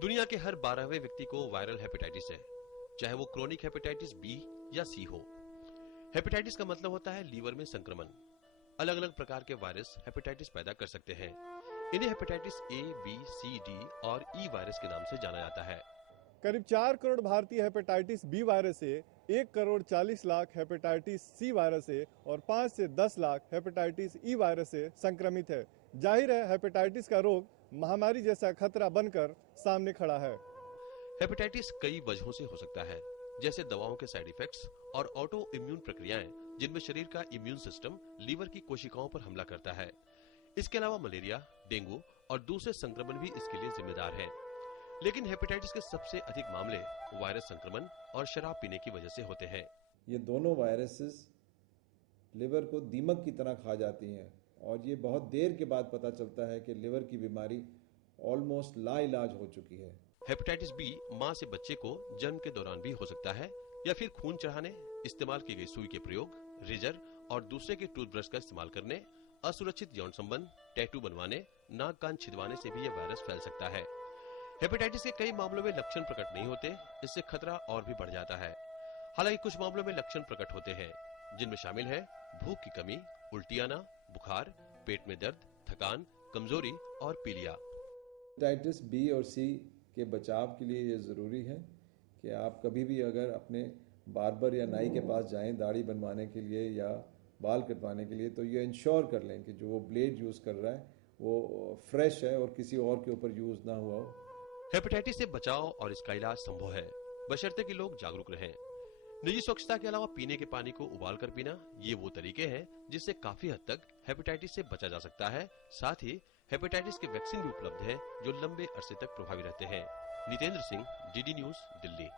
दुनिया के हर 12वें व्यक्ति को वायरल हेपेटाइटिस है, चाहे वो क्रोनिक हेपेटाइटिस बी या सी हो। हेपेटाइटिस का मतलब होता है लीवर में संक्रमण। अलग अलग प्रकार के वायरस हेपेटाइटिस पैदा कर सकते हैं। इन्हें hepatitis A, B, C, D और ई वायरस के नाम से जाना जाता है। करीब 4 करोड़ भारतीय हेपेटाइटिस बी वायरस से, 1 crore 40 lakh hepatitis C virus से और 5 से 10 लाख हेपेटाइटिस ई वायरस से संक्रमित है। जाहिर है हेपेटाइटिस का रोग महामारी जैसा खतरा बनकर सामने खड़ा है। हेपेटाइटिस कई वजहों से हो सकता है, जैसे दवाओं के साइड इफेक्ट्स और ऑटो इम्यून प्रक्रियाएं, जिनमें शरीर का इम्यून सिस्टम लीवर की कोशिकाओं पर हमला करता है। इसके अलावा मलेरिया, डेंगू और दूसरे संक्रमण भी इसके लिए जिम्मेदार हैं। लेकिन हेपेटाइटिस के सबसे अधिक मामले वायरस संक्रमण और शराब पीने की वजह से होते हैं। ये दोनों वायरसेस लिवर को दीमक की तरह खा जाती हैं और ये बहुत देर के बाद पता चलता है कि लिवर की बीमारी ऑलमोस्ट लाइलाज हो चुकी है। हेपेटाइटिस बी मां से बच्चे को जन्म के दौरान भी हो सकता है, या फिर खून चढ़ाने, इस्तेमाल की गई सुई के प्रयोग, रेजर और दूसरे के टूथब्रश का इस्तेमाल करने, असुरक्षित यौन संबंध, टैटू बनवाने, नाक कान छिदवाने से भी यह वायरस फैल सकता है। हेपेटाइटिस के कई मामलों में लक्षण प्रकट नहीं होते, इससे खतरा और भी बढ़ जाता है। हालांकि कुछ मामलों में लक्षण प्रकट होते हैं, जिनमें शामिल है भूख की कमी, उल्टी आना, बुखार, पेट में दर्द, थकान, कमजोरी और पीलिया। हेपेटाइटिस बी और सी के बचाव के लिए ये ज़रूरी है कि आप कभी भी अगर अपने बार्बर या नाई के पास जाएं दाढ़ी बनवाने के लिए या बाल कटवाने के लिए, तो ये इंश्योर कर लें कि जो वो ब्लेड यूज़ कर रहा है वो फ्रेश है और किसी और के ऊपर यूज़ ना हुआ हो। हेपेटाइटिस से बचाव और इसका इलाज संभव है, बशर्ते कि लोग जागरूक रहें। निजी स्वच्छता के अलावा पीने के पानी को उबाल कर पीना, ये वो तरीके हैं जिससे काफी हद तक हेपेटाइटिस से बचा जा सकता है। साथ ही हेपेटाइटिस के वैक्सीन भी उपलब्ध है, जो लंबे अरसे तक प्रभावी रहते हैं। Nitendra Singh, DD news, Delhi.